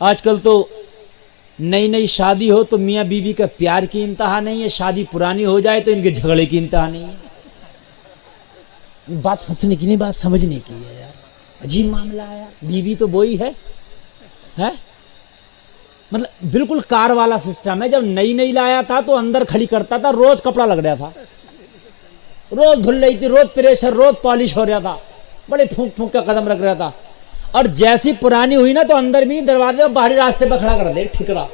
آج کل تو نئی نئی شادی ہو تو میاں بیوی کا پیار کی انتہا نہیں ہے، شادی پرانی ہو جائے تو ان کے جھگڑے کی انتہا نہیں ہے۔ بات ہنسنے کی نہیں، بات سمجھنے کی ہے یار، عجیب معاملہ ہے یار۔ بیوی تو وہی ہے مطلب بالکل کار والا سسٹم ہے۔ جب نئی نئی لایا تھا تو اندر کھڑی کرتا تھا، روز کپڑا لگ رہا تھا، روز دھل رہی تھی، روز پریشر، روز پالش ہو رہا تھا، بڑے پھونک پھونک کا قدم رکھ رہا تھا۔ اور جیسی پرانی ہوئی نا تو اندر بھی نہیں، دروازے میں باہری راستے پہ کھڑا کر دے ٹھکرا۔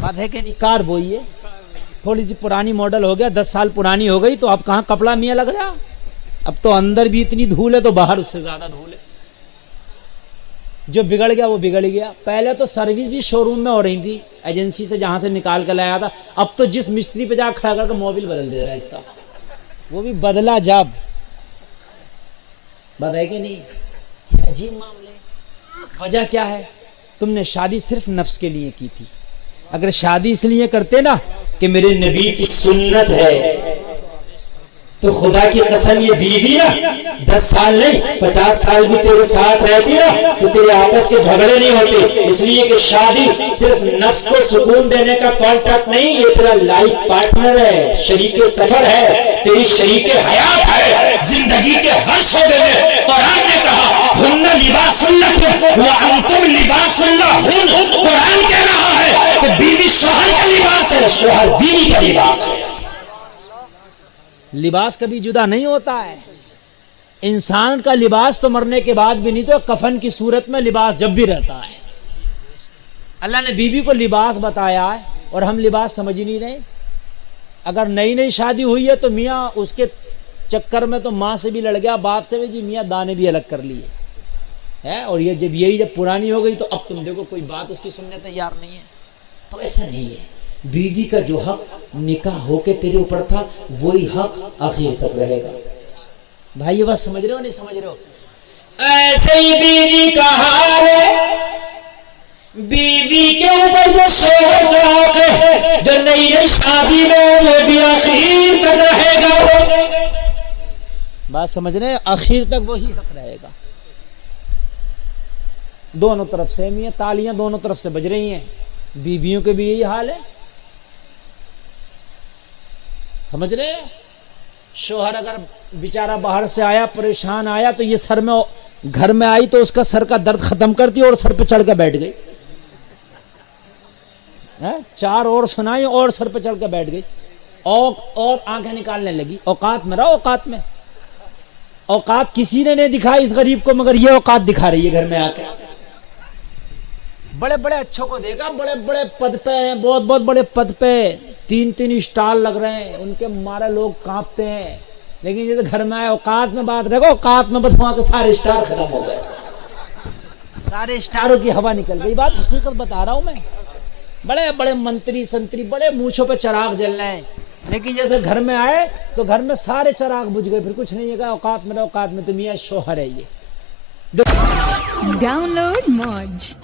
بات ہے کہ نہیں؟ کار وہی ہے، تھوڑی سی پرانی ماڈل ہو گیا، 10 سال پرانی ہو گئی تو اب کہاں کپڑا میاں لگ رہا، اب تو اندر بھی اتنی دھول ہے تو باہر اس سے زیادہ دھول ہے۔ جو بگڑ گیا وہ بگڑ گیا۔ پہلے تو سروس بھی شو روم میں ہو رہی تھی، ایجنسی سے جہاں سے نکال کر لایا تھا، اب تو جس مستری پہ جا کھڑا کر کے موبل بدل دے رہا ہے اس کا، وہ بھی بدلا جب۔ بات ہے کہ نہیں؟ عجیب معاملے۔ وجہ کیا ہے؟ تم نے شادی صرف نفس کے لیے کی تھی۔ اگر شادی اس لیے کرتے نا کہ میرے نبی کی سنت ہے تو خدا کی قسم یہ بیوی نا 10 سال نہیں 50 سال بھی تیرے ساتھ رہتی نا تو تیرے آپس کے جھگڑے نہیں ہوتے، اس لیے کہ شادی صرف نفس کو سکون دینے کا کانٹریکٹ نہیں، یہ تیرا لائف پارٹنر ہے، شریک سفر ہے، تیری شریک حیات ہے۔ زندگی کے ہر شعبے میں قرآن نے کہا ہن لباس لکم وانتم لباس لہن۔ قرآن کہہ رہا ہے کہ بیوی شوہر کا لباس ہے، شوہر بیوی کا لباس ہے۔ لباس کبھی جدا نہیں ہوتا ہے۔ انسان کا لباس تو مرنے کے بعد بھی نہیں تو کفن کی صورت میں لباس جب بھی رہتا ہے۔ اللہ نے بیوی کو لباس بتایا ہے اور ہم لباس سمجھ ہی نہیں رہے۔ اگر نئی نئی شادی ہوئی ہے تو میاں اس کے چکر میں تو ماں سے بھی لڑ گیا، باپ سے بھی، جی میاں دانے بھی الگ کر لیے ہے، اور یہ جب پرانی ہو گئی تو اب تم دیکھو کوئی بات اس کی سننے تیار نہیں ہے۔ تو ایسا نہیں ہے، بیوی کا جو حق نکاح ہو کے تیرے اوپر تھا وہی حق آخر تک رہے گا۔ بھائی یہ بات سمجھ رہے ہو نہیں سمجھ رہے ہو؟ ایسے ہی بیوی کا حال ہے، بیوی کے اوپر جو شوہر کا حق ہے، جو نئی نئی شادی میں وہ بھی آخر تک رہے گا۔ بات سمجھ رہے ہیں؟ آخر تک وہی حق رہے گا۔ دونوں طرف سے میاں تالیاں دونوں طرف سے بج رہی ہیں، بیویوں کے بھی یہی حال ہے۔ سمجھ رہے؟ شوہر اگر بیچارہ باہر سے آیا پریشان آیا تو یہ سر میں گھر میں آئی تو اس کا سر کا درد ختم کرتی اور سر پہ چڑھ کے بیٹھ گئی، 4 اور سنائی اور سر پہ چڑھ کے بیٹھ گئی اور آنکھیں نکالنے لگی۔ اوقات میں رہو، اوقات میں۔ اوقات کسی نے نہیں دکھائی اس غریب کو، مگر یہ اوقات دکھا رہی ہے گھر میں آ کے۔ بڑے بڑے اچھوں کو دیکھا، بڑے بڑے پد پہ ہیں، بہت بہت بڑے پد پہ، 3 اسٹال لگ رہے ہیں، ان کے مارے لوگ کانپتے ہیں، لیکن جیسے گھر میں آئے اوقات میں بات رکھو، اوقات میں بس وہاں کے سارے اسٹار ختم ہو گئے، سارے اسٹاروں کی ہوا نکل گئی۔ بات حقیقت بتا رہا ہوں میں۔ بڑے بڑے منتری سنتری، بڑے مونچھوں پہ چراغ جل رہے ہیں، لیکن جیسے گھر میں آئے تو گھر میں سارے چراغ بجھ گئے، پھر کچھ نہیں ہے۔ اوقات میں اوقات میں تم یہ شوہر ہے یہ۔ ڈاؤن لوڈ موج